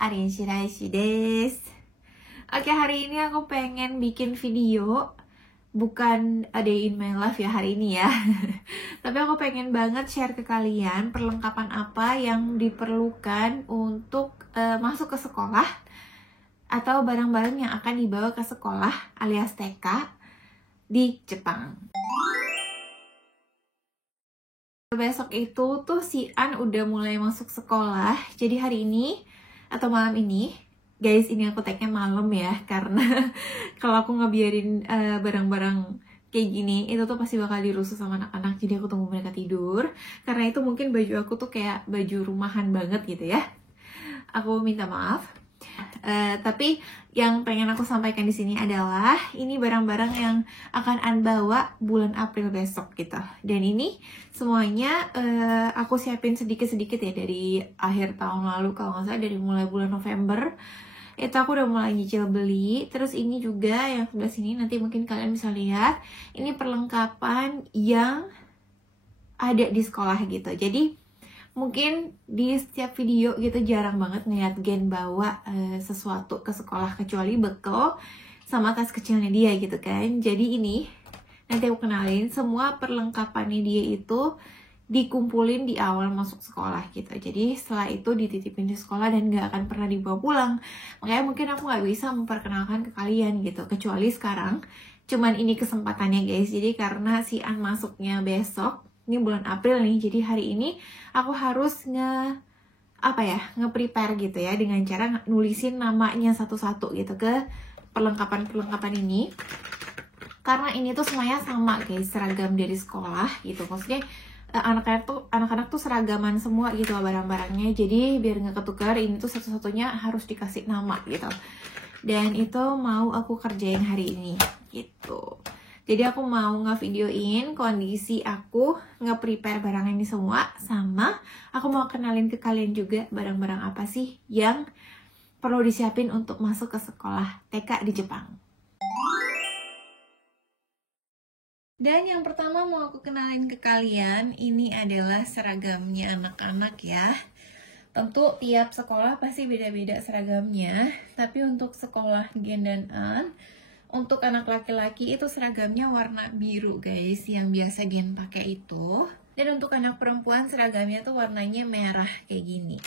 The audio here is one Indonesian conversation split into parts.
Arin Shiraishi desu. Oke, hari ini aku pengen bikin video. Bukan a day in my life ya hari ini ya. Tapi aku pengen banget share ke kalian perlengkapan apa yang diperlukan untuk masuk ke sekolah, atau barang-barang yang akan dibawa ke sekolah alias TK di Jepang. Besok itu tuh si An udah mulai masuk sekolah. Jadi hari ini atau malam ini, guys, ini aku tag-nya malam ya, karena kalau aku ngebiarin barang-barang kayak gini, itu tuh pasti bakal dirusuh sama anak-anak. Jadi aku tunggu mereka tidur. Karena itu mungkin baju aku tuh kayak baju rumahan banget gitu ya. Aku minta maaf. Tapi yang pengen aku sampaikan di sini adalah ini barang-barang yang akan An bawa bulan April besok gitu. Dan ini semuanya aku siapin sedikit-sedikit ya dari akhir tahun lalu, kalau nggak salah dari mulai bulan November itu aku udah mulai nyicil beli. Terus ini juga yang sebelah sini nanti mungkin kalian bisa lihat, ini perlengkapan yang ada di sekolah gitu. Jadi mungkin di setiap video gitu jarang banget ngeliat Gen bawa sesuatu ke sekolah kecuali bekal sama tas kecilnya dia gitu kan. Jadi ini nanti aku kenalin semua perlengkapannya dia itu dikumpulin di awal masuk sekolah gitu. Jadi setelah itu dititipin di sekolah dan gak akan pernah dibawa pulang. Makanya mungkin aku gak bisa memperkenalkan ke kalian gitu, kecuali sekarang. Cuman ini kesempatannya guys. Jadi karena si An masuknya besok, ini bulan April nih, jadi hari ini aku harus nge-prepare gitu ya, dengan cara nulisin namanya satu-satu gitu ke perlengkapan-perlengkapan ini. Karena ini tuh semuanya sama guys, seragam dari sekolah gitu. Maksudnya anak-anak tuh seragaman semua gitu lah barang-barangnya. Jadi biar nggak ketukar, ini tuh satu-satunya harus dikasih nama gitu. Dan itu mau aku kerjain hari ini gitu. Jadi aku mau nge-videoin kondisi aku nge-prepare barang ini semua, sama aku mau kenalin ke kalian juga barang-barang apa sih yang perlu disiapin untuk masuk ke sekolah TK di Jepang. Dan yang pertama mau aku kenalin ke kalian, ini adalah seragamnya anak-anak ya. Tentu tiap sekolah pasti beda-beda seragamnya, tapi untuk sekolah Gen dan An, untuk anak laki-laki itu seragamnya warna biru guys, yang biasa Gen pakai itu. Dan untuk anak perempuan seragamnya tuh warnanya merah kayak gini.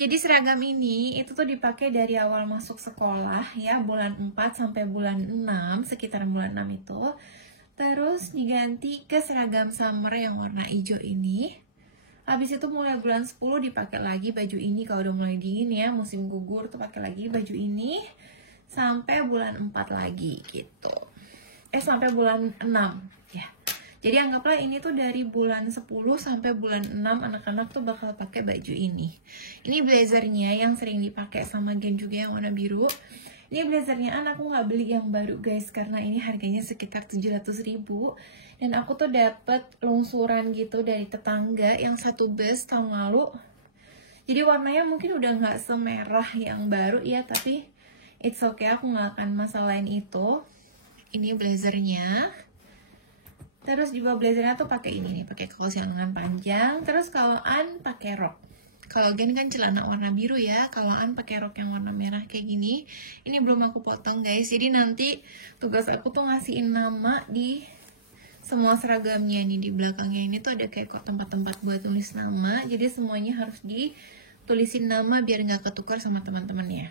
Jadi seragam ini itu tuh dipakai dari awal masuk sekolah ya, bulan 4 sampai bulan 6, sekitaran bulan 6 itu. Terus diganti ke seragam summer yang warna hijau ini. Habis itu mulai bulan 10 dipakai lagi baju ini kalau udah mulai dingin ya, musim gugur tuh pakai lagi baju ini. Sampai bulan 4 lagi gitu. Sampai bulan 6 ya. Jadi anggaplah ini tuh dari bulan 10 sampai bulan 6 anak-anak tuh bakal pakai baju ini. Ini blazernya yang sering dipakai sama Gen juga yang warna biru. Ini blazernya aku nggak beli yang baru guys, karena ini harganya sekitar 700.000. Dan aku tuh dapet lungsuran gitu dari tetangga yang satu bus tahun lalu. Jadi warnanya mungkin udah nggak semerah yang baru ya, tapi it's okay, aku nggak akan masalahin itu. Ini blazernya. Terus juga blazernya tuh pakai ini nih, pakai kaos yang lengan panjang. Terus kalau An pakai rok. Kalau Gen kan celana warna biru ya. Kalau An pakai rok yang warna merah kayak gini. Ini belum aku potong guys. Jadi nanti tugas aku tuh ngasihin nama di semua seragamnya nih. Di belakangnya ini tuh ada kayak kok tempat-tempat buat tulis nama. Jadi semuanya harus ditulisin nama biar nggak ketukar sama teman-temannya.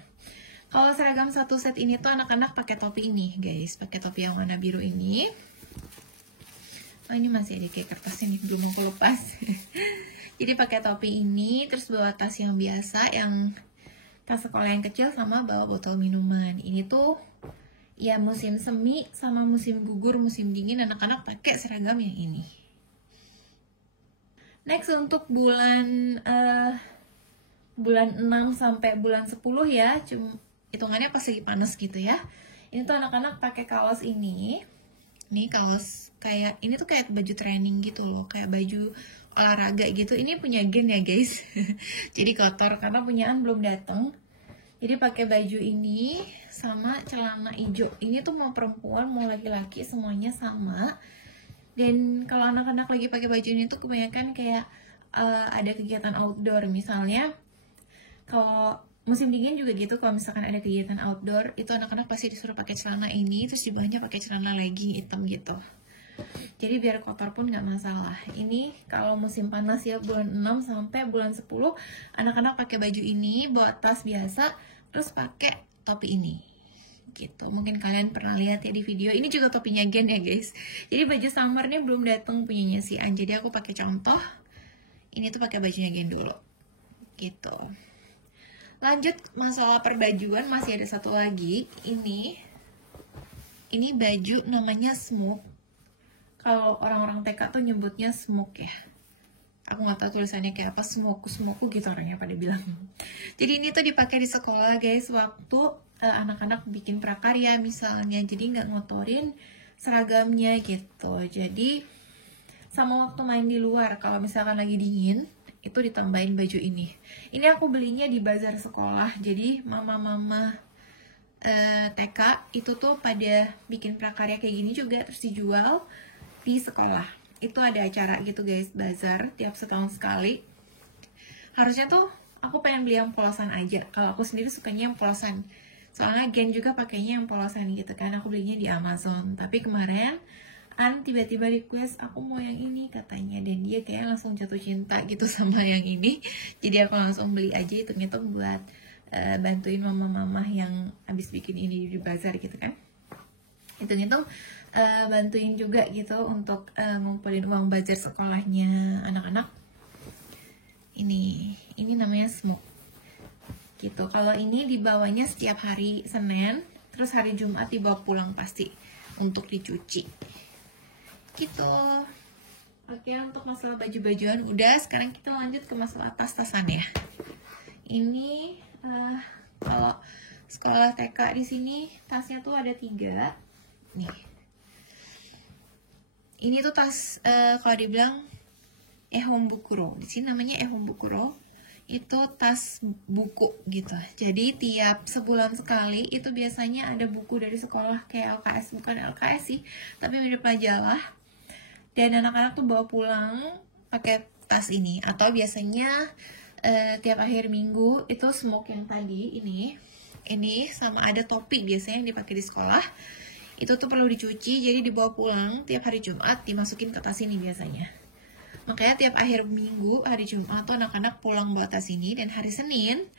Kalau seragam satu set ini tuh anak-anak pakai topi ini, guys. Pakai topi yang warna biru ini. Oh, ini masih ada kayak kertasnya nih, belum aku lepas. Jadi pakai topi ini, terus bawa tas yang biasa, yang tas sekolah yang kecil, sama bawa botol minuman. Ini tuh ya musim semi sama musim gugur, musim dingin, anak-anak pakai seragam yang ini. Next untuk bulan 6 sampai bulan 10 ya, hitungannya pas lagi panas gitu ya. Ini tuh anak-anak pakai kaos ini. Ini kaos kayak, ini tuh kayak baju training gitu loh, kayak baju olahraga gitu. Ini punya Gen ya guys. Jadi kotor karena punyaan belum datang. Jadi pakai baju ini sama celana hijau. Ini tuh mau perempuan mau laki-laki semuanya sama. Dan kalau anak-anak lagi pakai baju ini tuh kebanyakan kayak ada kegiatan outdoor, misalnya kalau musim dingin juga gitu, kalau misalkan ada kegiatan outdoor itu anak-anak pasti disuruh pakai celana ini, terus di bawahnya pakai celana legging hitam gitu. Jadi biar kotor pun nggak masalah. Ini kalau musim panas ya, bulan 6 sampai bulan 10 anak-anak pakai baju ini, bawa tas biasa, terus pakai topi ini gitu. Mungkin kalian pernah lihat ya di video. Ini juga topinya Gen ya guys. Jadi baju summernya belum datang punyanya si An, jadi aku pakai contoh. Ini tuh pakai bajunya Gen dulu gitu. Lanjut masalah perbajuan, masih ada satu lagi. Ini baju namanya smoke. Kalau orang-orang TK tuh nyebutnya smoke ya. Aku nggak tahu tulisannya kayak apa, smoke gitu orangnya pada bilang. Jadi ini tuh dipakai di sekolah guys, waktu anak-anak bikin prakarya misalnya. Jadi nggak ngotorin seragamnya gitu. Jadi sama waktu main di luar, kalau misalkan lagi dingin, itu ditambahin baju ini. Ini aku belinya di bazar sekolah. Jadi mama-mama TK itu tuh pada bikin prakarya kayak gini juga, terus dijual di sekolah. Itu ada acara gitu guys, bazar tiap setahun sekali. Harusnya tuh aku pengen beli yang polosan aja. Kalau aku sendiri sukanya yang polosan, soalnya Gen juga pakainya yang polosan gitu kan. Aku belinya di Amazon. Tapi kemarin An tiba-tiba request aku mau yang ini katanya, dan dia kayak langsung jatuh cinta gitu sama yang ini. Jadi aku langsung beli aja, itu buat bantuin mama-mama yang habis bikin ini di bazar gitu kan. Itu bantuin juga gitu untuk ngumpulin uang bazar sekolahnya anak-anak. Ini namanya smoke gitu. Kalau ini dibawanya setiap hari Senin, terus hari Jumat dibawa pulang pasti untuk dicuci gitu. Oke, untuk masalah baju-bajuan udah. Sekarang kita lanjut ke masalah tas-tasan ya. Ini kalau sekolah TK di sini tasnya tuh ada 3 nih. Ini tuh tas kalau dibilang Ehombukuro, di sini namanya Ehombukuro. Itu tas buku gitu. Jadi tiap sebulan sekali itu biasanya ada buku dari sekolah, kayak LKS, bukan LKS sih, tapi mirip majalah. Dan anak-anak tuh bawa pulang pakai tas ini. Atau biasanya tiap akhir minggu itu smoke yang tadi ini sama ada topi biasanya yang dipakai di sekolah. Itu tuh perlu dicuci, jadi dibawa pulang tiap hari Jumat, dimasukin ke tas ini biasanya. Makanya tiap akhir minggu, hari Jumat tuh anak-anak pulang bawa tas ini, dan hari Senin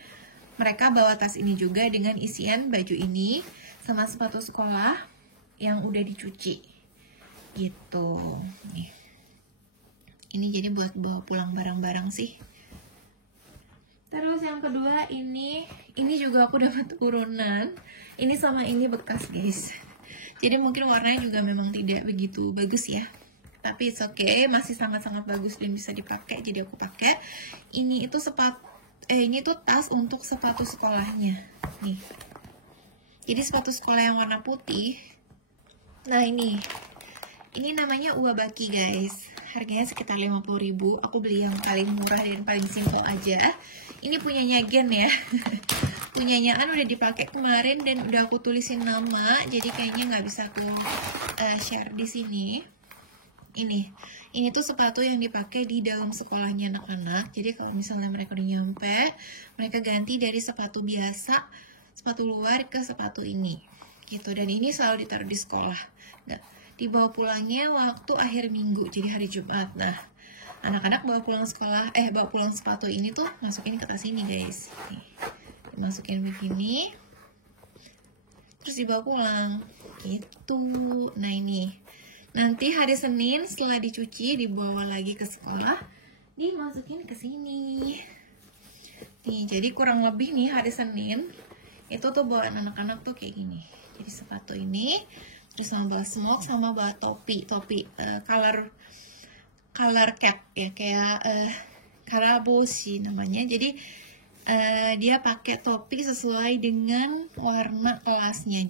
mereka bawa tas ini juga dengan isian baju ini sama sepatu sekolah yang udah dicuci gitu. Nih. Ini jadi buat bawa pulang barang-barang sih. Terus yang kedua ini juga aku dapat urunan. Ini sama ini bekas guys. Jadi mungkin warnanya juga memang tidak begitu bagus ya. Tapi it's okay, masih sangat-sangat bagus dan bisa dipakai. Jadi aku pakai. Ini itu ini tuh tas untuk sepatu sekolahnya. Nih. Jadi sepatu sekolah yang warna putih. Nah ini namanya Uwabaki guys. Harganya sekitar 50.000. Aku beli yang paling murah dan paling simple aja. Ini punyanya Gen ya. Punyanya An udah dipakai kemarin dan udah aku tulisin nama. Jadi kayaknya nggak bisa aku share di sini. Ini tuh sepatu yang dipakai di dalam sekolahnya anak-anak. Jadi kalau misalnya mereka udah nyampe, mereka ganti dari sepatu biasa, sepatu luar ke sepatu ini gitu. Dan ini selalu ditaruh di sekolah. Nah, dibawa pulangnya waktu akhir minggu, jadi hari Jumat. Nah, anak-anak bawa pulang sepatu ini tuh masukin ke tas ini guys. Nih, dimasukin begini, terus dibawa pulang gitu. Nah ini nanti hari Senin setelah dicuci dibawa lagi ke sekolah, dimasukin ke sini. Nih, jadi kurang lebih nih hari Senin itu tuh bawaan anak-anak tuh kayak gini. Jadi sepatu ini, terus sama bawa smoke, sama bawa topi color cap ya, kayak karaboshi namanya. Jadi dia pakai topi sesuai dengan warna kelasnya.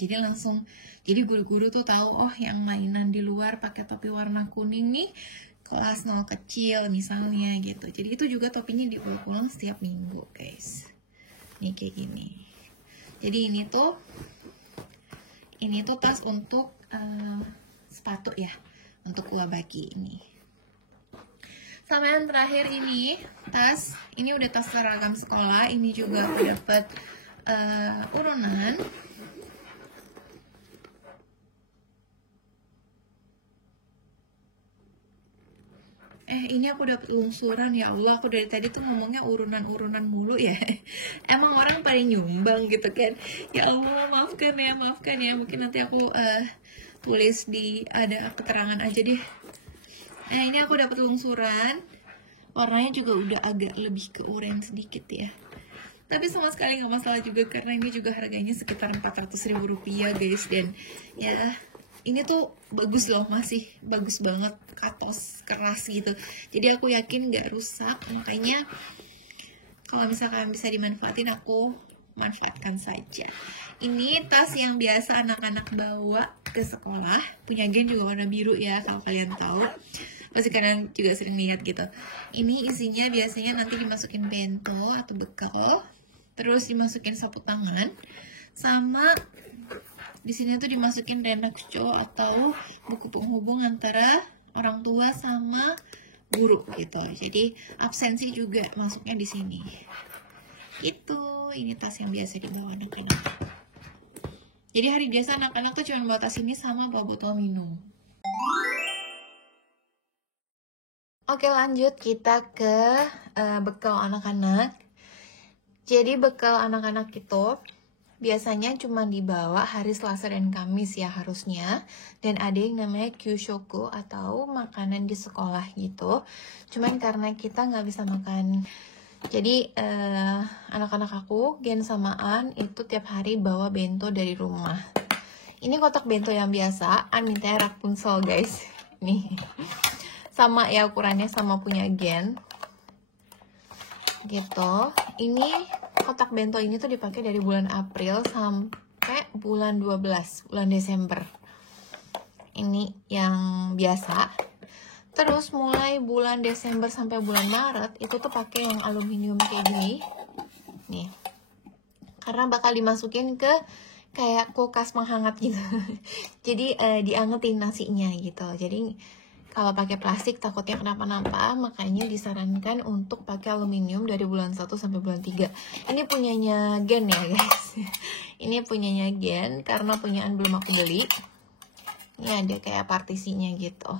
Jadi guru-guru tuh tahu, oh yang mainan di luar pakai topi warna kuning nih kelas 0 kecil misalnya gitu. Jadi itu juga topinya dibawa pulang setiap minggu guys. Nih kayak gini. Jadi ini tuh tas untuk sepatu ya, untuk Uwabaki ini. Sama yang terakhir ini tas, ini udah tas seragam sekolah. Ini juga aku dapet urunan. Ini aku dapet lungsuran. Ya Allah, aku dari tadi tuh ngomongnya urunan-urunan mulu ya. Emang orang paling nyumbang gitu kan. Ya Allah, maafkan ya. Mungkin nanti aku tulis di ada keterangan aja deh. Ini aku dapet lungsuran. Warnanya juga udah agak lebih ke oranye sedikit ya. Tapi sama sekali nggak masalah juga, karena ini juga harganya sekitar 400.000 rupiah guys. Dan ya ini tuh bagus loh, masih bagus banget, katos keras gitu. Jadi aku yakin nggak rusak. Makanya kalau misalkan bisa dimanfaatin, aku manfaatkan saja. Ini tas yang biasa anak-anak bawa ke sekolah. Punya Gen juga warna biru ya, kalau kalian tahu. Pasti kalian juga sering lihat gitu. Ini isinya biasanya nanti dimasukin bento atau bekal, terus dimasukin sapu tangan, sama di sini tuh dimasukin renakco atau buku penghubung antara orang tua sama guru gitu. Jadi absensi juga masuknya di sini. Itu ini tas yang biasa dibawa anak-anak. Jadi hari biasa anak-anak tuh cuma bawa tas ini sama bawa botol minum. Oke, lanjut kita ke bekal anak-anak. Jadi bekal anak-anak itu biasanya cuma dibawa hari Selasa dan Kamis ya harusnya. Dan ada yang namanya kyushoku atau makanan di sekolah gitu. Cuman karena kita nggak bisa makan. Jadi anak-anak aku, Gen sama An, itu tiap hari bawa bento dari rumah. Ini kotak bento yang biasa, An mintanya Rapunzel guys. Nih. Sama ya ukurannya, sama punya Gen gitu. Ini kotak bento ini tuh dipakai dari bulan April sampai bulan 12, bulan Desember. Ini yang biasa. Terus mulai bulan Desember sampai bulan Maret itu tuh pakai yang aluminium kayak gini nih, karena bakal dimasukin ke kayak kulkas menghangat gitu. Jadi diangetin nasinya gitu. Jadi kalau pakai plastik takutnya kenapa-napa, makanya disarankan untuk pakai aluminium dari bulan 1 sampai bulan 3. Ini punyanya Gen ya guys. Ini punyanya Gen, karena punyaan belum aku beli. Ini ada kayak partisinya gitu.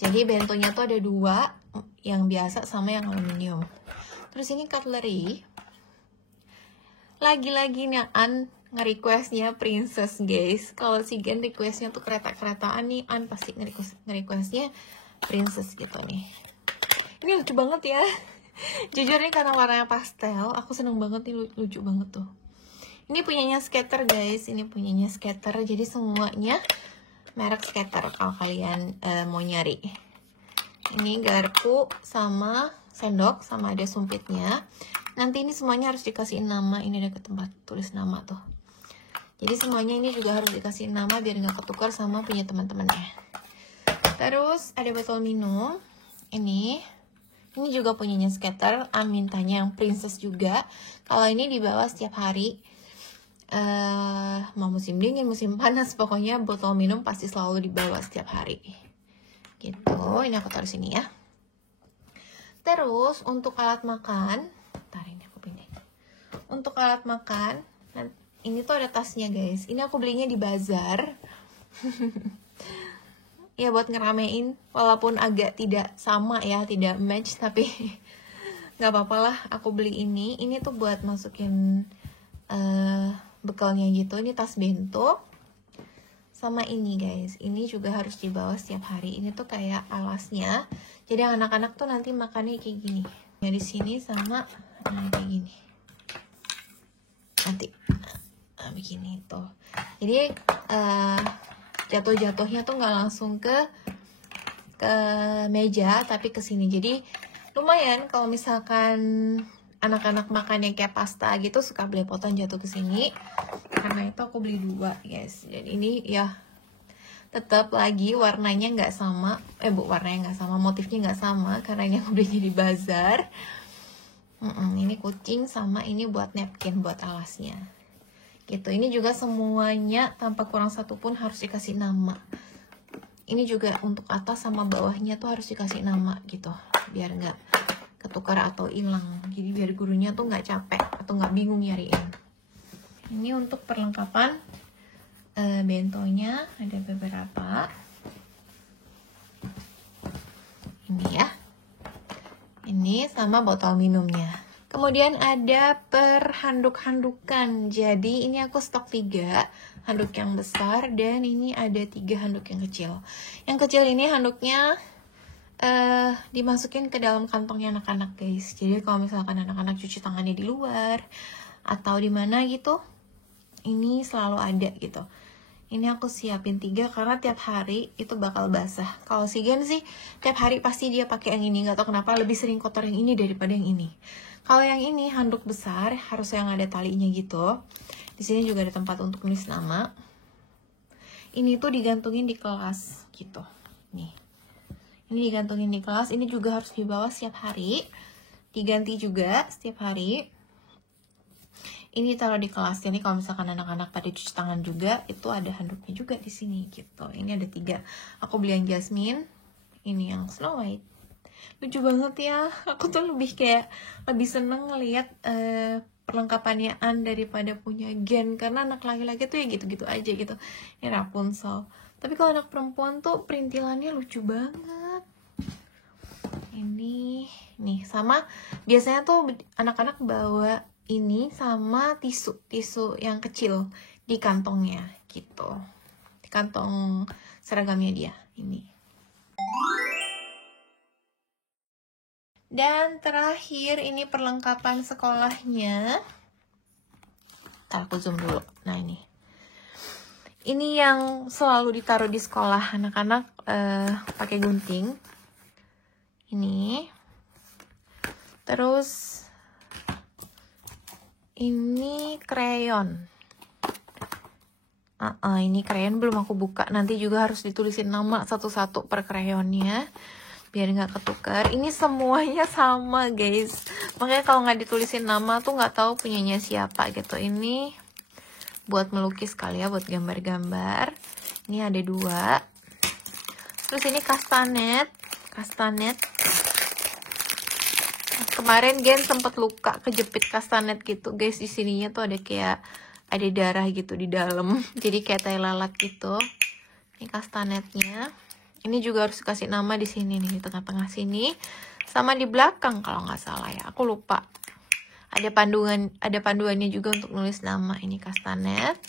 Jadi bentonya tuh ada 2, yang biasa sama yang aluminium. Terus ini cutlery. Lagi-lagi nih An nge-requestnya princess guys. Kalau si Gen requestnya tuh kereta-keretaan nih, An pasti nge-requestnya princess gitu nih. Ini lucu banget ya. Jujur nih karena warnanya pastel, aku seneng banget nih, lucu banget tuh. Ini punyanya Skater guys, ini punyanya Skater. Jadi semuanya merek Skater kalau kalian mau nyari. Ini garpu sama sendok sama ada sumpitnya. Nanti ini semuanya harus dikasih nama. Ini ada ke tempat tulis nama tuh. Jadi semuanya ini juga harus dikasih nama biar nggak ketukar sama punya teman-temannya. Terus ada botol minum. Ini juga punyanya Skater. Mintanya yang princess juga. Kalau ini dibawa setiap hari. Mau musim dingin, musim panas, pokoknya botol minum pasti selalu dibawa setiap hari. Gitu. Ini aku taruh sini ya. Terus untuk alat makan, ntar ini aku pindahin. Untuk alat makan, ini tuh ada tasnya guys. Ini aku belinya di bazar. Ya buat ngeramein, walaupun agak tidak sama ya, tidak match, tapi nggak apa-apa lah. Aku beli ini. Ini tuh buat masukin bekalnya gitu. Ini tas bento. Sama ini guys, ini juga harus dibawa setiap hari. Ini tuh kayak alasnya. Jadi anak-anak tuh nanti makannya kayak gini. Ya di sini sama kayak gini. Nanti begini tuh. Jadi jatuh-jatuhnya tuh nggak langsung ke meja, tapi ke sini. Jadi lumayan kalau misalkan anak-anak makan yang kayak pasta gitu suka belepotan jatuh ke sini. Karena itu aku beli 2 guys. Jadi ini ya tetap lagi warnanya nggak sama. Warnanya nggak sama, motifnya nggak sama karena ini aku belinya di bazar. Ini kucing sama ini buat napkin, buat alasnya. Gitu. Ini juga semuanya tanpa kurang satu pun harus dikasih nama. Ini juga untuk atas sama bawahnya tuh harus dikasih nama gitu, biar nggak ketukar atau hilang. Jadi biar gurunya tuh nggak capek atau nggak bingung nyariin. Ini untuk perlengkapan bentonya ada beberapa. Ini ya. Ini sama botol minumnya. Kemudian ada perhanduk-handukan. Jadi ini aku stok 3 handuk yang besar dan ini ada 3 handuk yang kecil. Yang kecil ini handuknya dimasukin ke dalam kantongnya anak-anak guys. Jadi kalau misalkan anak-anak cuci tangannya di luar atau di mana gitu, ini selalu ada gitu. Ini aku siapin 3 karena tiap hari itu bakal basah. Kalau si Gen sih tiap hari pasti dia pakai yang ini. Gak tau kenapa lebih sering kotor yang ini daripada yang ini. Kalau yang ini handuk besar harus yang ada talinya gitu. Di sini juga ada tempat untuk nulis nama. Ini tuh digantungin di kelas gitu. Nih. Ini digantungin di kelas. Ini juga harus dibawa setiap hari. Diganti juga setiap hari. Ini taruh di kelas. Jadi kalau misalkan anak-anak pada cuci tangan juga, itu ada handuknya juga di sini gitu. Ini ada 3. Aku beli yang Jasmine. Ini yang Snow White. Lucu banget ya. Aku tuh lebih seneng ngeliat perlengkapannya Anne daripada punya Gen. Karena anak laki-laki tuh ya gitu-gitu aja gitu. Ini Rapunzel. Tapi kalau anak perempuan tuh perintilannya lucu banget. Ini nih sama biasanya tuh anak-anak bawa ini sama tisu yang kecil di kantongnya gitu, di kantong seragamnya dia ini. Dan terakhir ini perlengkapan sekolahnya. Ntar aku zoom dulu. Nah ini yang selalu ditaruh di sekolah anak-anak pakai gunting ini. Terus ini krayon. Ini krayon belum aku buka. Nanti juga harus ditulisin nama satu-satu per krayonnya biar nggak ketukar. Ini semuanya sama guys. Makanya kalau nggak ditulisin nama tuh nggak tahu punyanya siapa gitu. Ini buat melukis kali ya, buat gambar-gambar. Ini ada 2. Terus ini kastanet. Kemarin Gen sempet luka kejepit kastanet gitu guys. Di sininya tuh ada kayak ada darah gitu di dalam. Jadi kayak tai lalat gitu. Ini kastanetnya. Ini juga harus kasih nama di sini nih, di tengah-tengah sini. Sama di belakang kalau nggak salah ya. Aku lupa. Ada panduannya juga untuk nulis nama. Ini kastanet.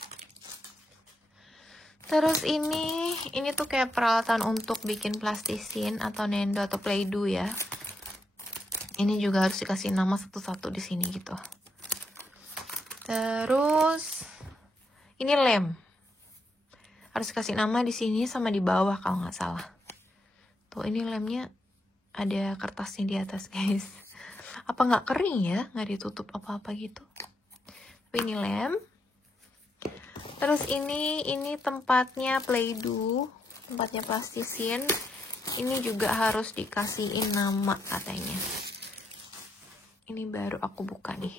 Terus ini tuh kayak peralatan untuk bikin plastisin atau Nendo atau Play-Doh ya. Ini juga harus dikasih nama satu-satu di sini gitu. Terus ini lem. Harus kasih nama di sini sama di bawah kalau nggak salah. Tuh ini lemnya ada kertasnya di atas guys. Apa nggak kering ya? Nggak ditutup apa-apa gitu. Tapi ini lem. Terus ini tempatnya Play-Doh, tempatnya plastisin. Ini juga harus dikasihin nama katanya. Ini baru aku buka nih.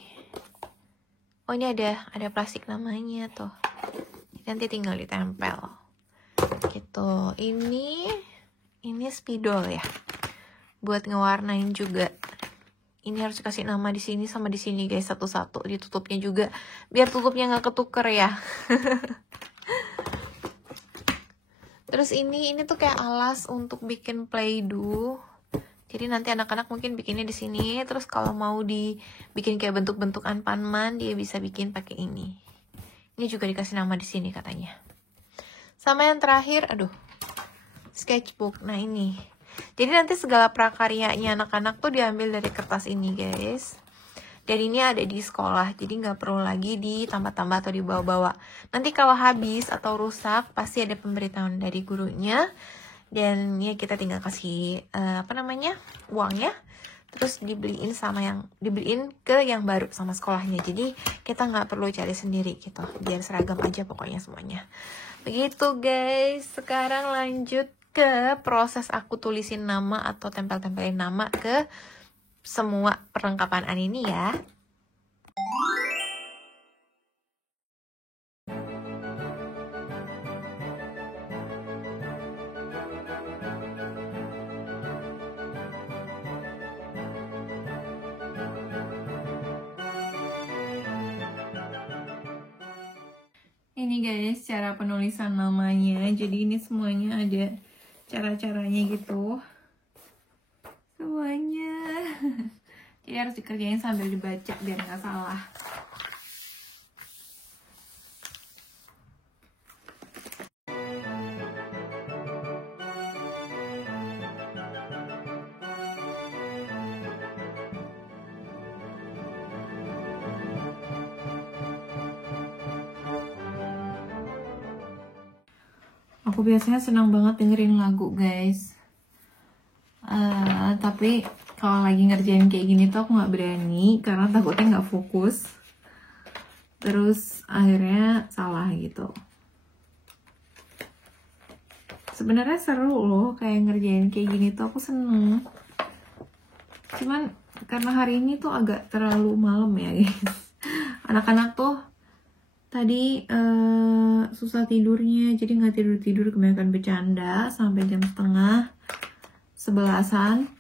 Oh ini ada plastik namanya tuh. Nanti tinggal ditempel gitu. Ini spidol ya, buat ngewarnain juga. Ini harus dikasih nama di sini sama di sini guys, satu-satu. Ditutupnya juga biar tutupnya nggak ketuker ya. Terus ini tuh kayak alas untuk bikin Play-Doh. Jadi nanti anak-anak mungkin bikinnya di sini. Terus kalau mau dibikin kayak bentuk-bentuk anpanman, dia bisa bikin pakai ini. Ini juga dikasih nama di sini katanya. Sama yang terakhir, sketchbook. Nah ini. Jadi nanti segala prakaryanya anak-anak tuh diambil dari kertas ini guys. Dan ini ada di sekolah, jadi nggak perlu lagi ditambah-tambah atau dibawa-bawa. Nanti kalau habis atau rusak, pasti ada pemberitahuan dari gurunya. Dan ya kita tinggal kasih uangnya. Terus dibeliin ke yang baru sama sekolahnya. Jadi kita nggak perlu cari sendiri gitu, biar seragam aja pokoknya semuanya. Begitu guys. Sekarang lanjut ke proses aku tulisin nama atau tempel-tempelin nama ke semua perlengkapan ini ya. ini guys cara penulisan namanya. Jadi ini semuanya ada cara-caranya gitu. Semuanya. Jadi harus dikerjain sambil dibaca biar nggak salah. Aku biasanya senang banget dengerin lagu guys. Tapi kalau lagi ngerjain kayak gini tuh aku nggak berani karena takutnya nggak fokus. Terus akhirnya salah gitu. Sebenarnya seru loh kayak ngerjain kayak gini tuh aku seneng. Cuman karena hari ini tuh agak terlalu malam ya guys. Anak-anak tuh tadi susah tidurnya, jadi nggak tidur-tidur, kebanyakan bercanda sampai jam 10:30.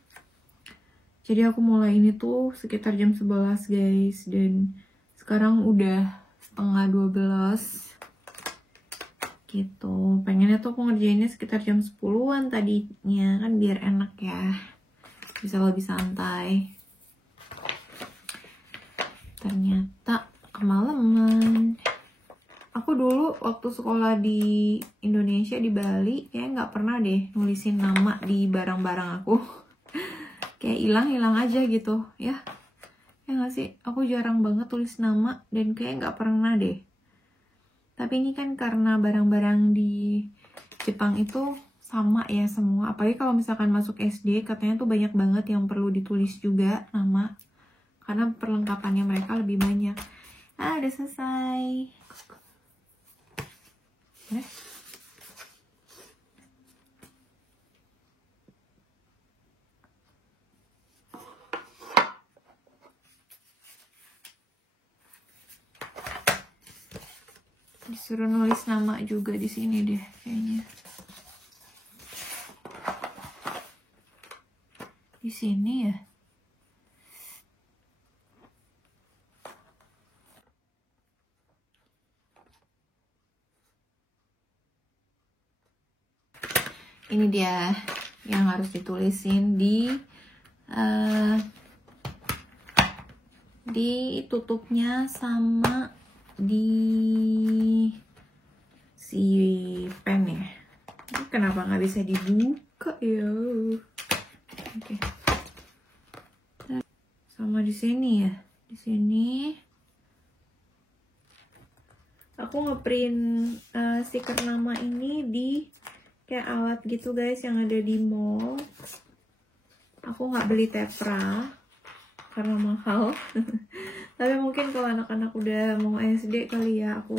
Jadi aku mulai ini tuh sekitar jam 11 guys, dan sekarang udah 11:30 gitu. Pengennya tuh aku ngerjainnya sekitar jam 10-an tadinya, kan biar enak ya, bisa lebih santai. Ternyata kemalaman. Aku dulu waktu sekolah di Indonesia, di Bali, kayak nggak pernah deh nulisin nama di barang-barang aku. Kayak hilang-hilang aja gitu ya. Ya nggak sih? Aku jarang banget tulis nama dan kayak nggak pernah deh. Tapi ini kan karena barang-barang di Jepang itu sama ya semua. Apalagi kalau misalkan masuk SD, katanya tuh banyak banget yang perlu ditulis juga nama. Karena perlengkapannya mereka lebih banyak. Udah selesai. Disuruh nulis nama juga di sini deh kayaknya. Di sini ya. Ini dia yang harus ditulisin di tutupnya sama di si pen ya. Ini kenapa nggak bisa dibuka ya? Oke. Sama di sini ya. Di sini aku ngeprint stiker nama ini di kayak alat gitu guys yang ada di mall. Aku nggak beli tepra karena mahal. Tapi mungkin kalau anak-anak udah mau SD kali ya, aku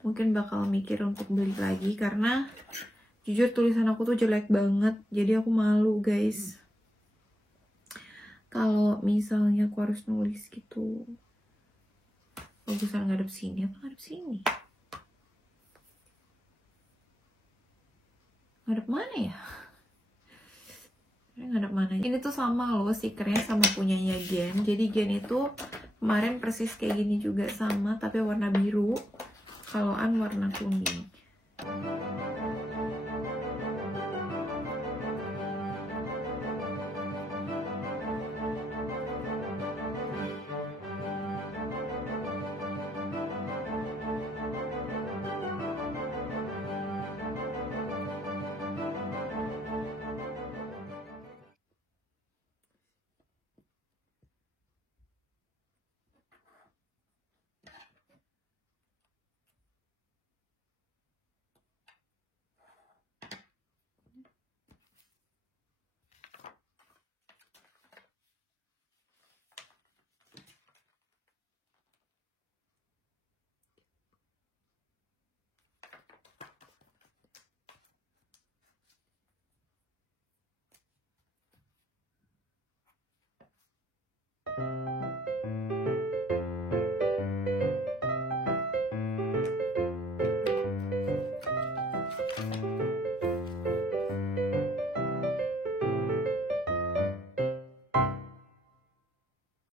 mungkin bakal mikir untuk beli lagi karena jujur tulisan aku tuh jelek banget. Jadi aku malu guys kalau misalnya aku harus nulis gitu. Bagusan ngadep sini apa ngadep sini? Ngadep mana ya? Ngadep mana? Ini tuh sama loh stikernya sama punyanya Gen. Jadi Gen itu kemarin persis kayak gini juga sama, tapi warna biru. Kalau An warna kuning.